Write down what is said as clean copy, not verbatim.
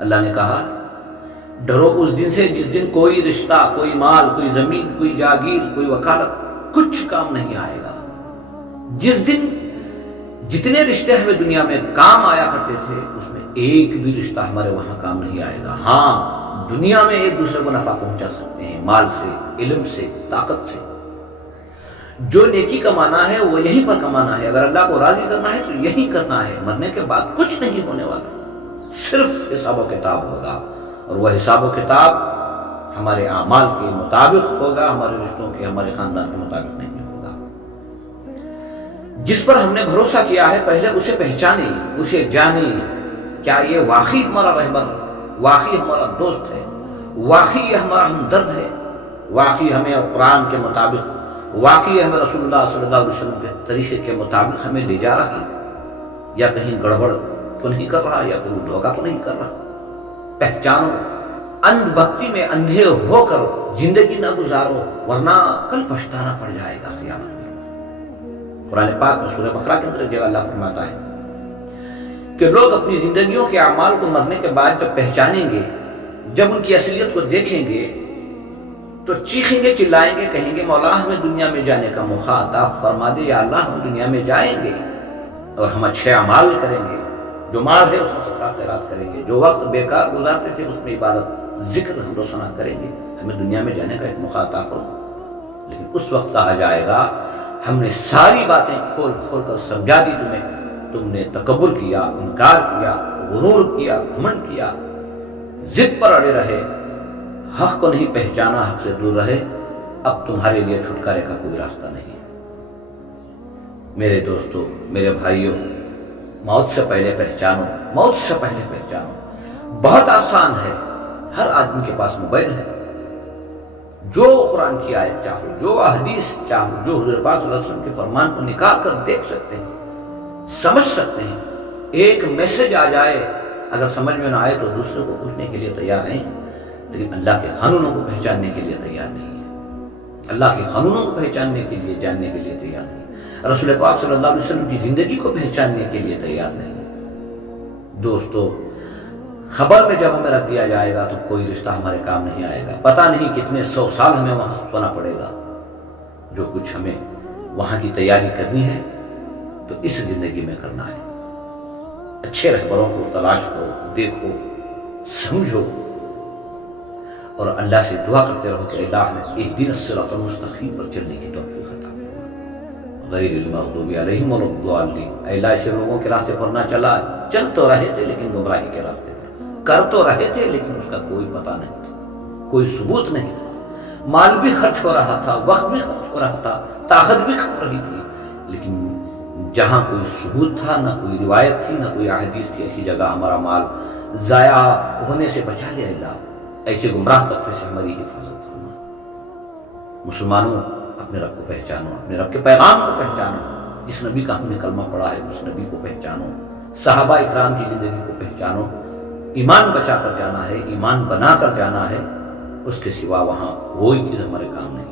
اللہ نے کہا ڈرو اس دن سے جس دن کوئی رشتہ، کوئی مال، کوئی زمین، کوئی جاگیر، کوئی وکالت کچھ کام نہیں آئے گا۔ جس دن جتنے رشتے ہمیں دنیا میں کام آیا کرتے تھے اس میں ایک بھی رشتہ ہمارے وہاں کام نہیں آئے گا۔ ہاں، دنیا میں ایک دوسرے کو نفع پہنچا سکتے ہیں، مال سے، علم سے، طاقت سے۔ جو نیکی کمانا ہے وہ یہیں پر کمانا ہے، اگر اللہ کو راضی کرنا ہے تو یہی کرنا ہے۔ مرنے کے بعد کچھ نہیں ہونے والا، صرف حساب و کتاب ہوگا، اور وہ حساب و کتاب ہمارے اعمال کے مطابق ہوگا، ہمارے رشتوں کے، ہمارے خاندان کے مطابق نہیں ہوگا۔ جس پر ہم نے بھروسہ کیا ہے پہلے اسے پہچانے، اسے جانے، کیا یہ واقعی ہمارا رہبر، واقعی ہمارا دوست ہے، واقعی یہ ہمارا ہمدرد ہے، واقعی ہمیں قرآن کے مطابق، واقعی ہمیں رسول اللہ صلی اللہ علیہ وسلم کے طریقے کے مطابق ہمیں لے جا رہا ہے، یا کہیں گڑبڑ تو نہیں کر رہا، یا کوئی دھوکہ تو نہیں کر رہا۔ پہچانو، اندھ بھکتی میں اندھے ہو کر زندگی نہ گزارو، ورنہ کل پچھتانا پڑ جائے گا قیامت میں۔ قرآن پاک میں سورہ بقرہ کے اندر ایک جگہ اللہ فرماتا ہے کہ لوگ اپنی زندگیوں کے اعمال کو مرنے کے بعد جب پہچانیں گے، جب ان کی اصلیت کو دیکھیں گے تو چیخیں گے، چلائیں گے، کہیں گے مولا ہمیں دنیا میں جانے کا موقع عطا فرما دے، یا اللہ ہم دنیا میں جائیں گے اور ہم اچھے اعمال کریں گے، جو مال ہے اس میں صدقہ خیرات کریں گے، جو وقت بیکار گزارتے تھے اس میں عبادت، ذکر، حمد و ثنا کریں گے، ہمیں دنیا میں جانے کا ایک موقع عطا فرما۔ لیکن اس وقت کہا جائے گا ہم نے ساری باتیں کھول کھول کر سمجھا دی تمہیں، تم نے تکبر کیا، انکار کیا، غرور کیا، گھمنڈ کیا، ضد پر اڑے رہے، حق کو نہیں پہچانا، حق سے دور رہے، اب تمہارے لیے چھٹکارے کا کوئی راستہ نہیں ہے۔ میرے دوستو، میرے بھائیوں، موت سے پہلے پہچانو، موت سے پہلے پہچانو۔ بہت آسان ہے، ہر آدمی کے پاس موبائل ہے، جو قرآن کی آیت چاہو، جو حدیث چاہو، جو حضور پاک صلی اللہ علیہ وسلم کے فرمان کو نکال کر دیکھ سکتے ہیں، سمجھ سکتے ہیں۔ ایک میسج آ جائے، اگر سمجھ میں نہ آئے تو دوسرے کو پوچھنے کے لیے تیار ہیں، لیکن اللہ کے قانونوں کو پہچاننے کے لیے تیار نہیں ہے، اللہ کے قانونوں کو پہچاننے کے لیے، جاننے کے لیے تیار نہیں ہے، رسول پاک صلی اللہ علیہ وسلم کی زندگی کو پہچاننے کے لیے تیار نہیں ہے۔ دوستو، خبر میں جب ہمیں رکھ دیا جائے گا تو کوئی رشتہ ہمارے کام نہیں آئے گا، پتہ نہیں کتنے 100 سال ہمیں وہاں سونا پڑے گا۔ جو کچھ ہمیں وہاں کی تیاری کرنی ہے تو اس زندگی میں کرنا ہے۔ اچھے رہبروں کو تلاش کرو، دیکھو، سمجھو، اور اللہ سے دعا کرتے رہو کہ اللہ ہمیں اہدنا الصراط المستقیم پر چلنے کی توفیق عطا فرما، غیر المغضوب علیہم ولا الضالین۔ اے اللہ، ایسے لوگوں کے راستے پر نہ چلا، چل تو رہے تھے لیکن گمراہی کے راستے پر، کر تو رہے تھے لیکن اس کا کوئی پتہ نہیں تھا، کوئی ثبوت نہیں تھا، مال بھی خرچ ہو رہا تھا، وقت بھی خرچ ہو رہا تھا، طاقت بھی کھپ رہی تھی، لیکن جہاں کوئی ثبوت تھا، نہ کوئی روایت تھی، نہ کوئی احادیث تھی، ایسی جگہ ہمارا مال ضائع ہونے سے بچا لیا اللہ۔ ایسے گمراہ طبقے سے ہماری حفاظت فرما۔ مسلمانوں، اپنے رب کو پہچانو، اپنے رب کے پیغام کو پہچانو، جس نبی کا ہم نے کلمہ پڑھا ہے اس نبی کو پہچانو، صحابہ اکرام کی زندگی کو پہچانو۔ ایمان بچا کر جانا ہے، ایمان بنا کر جانا ہے، اس کے سوا وہاں کوئی چیز ہمارے کام نہیں۔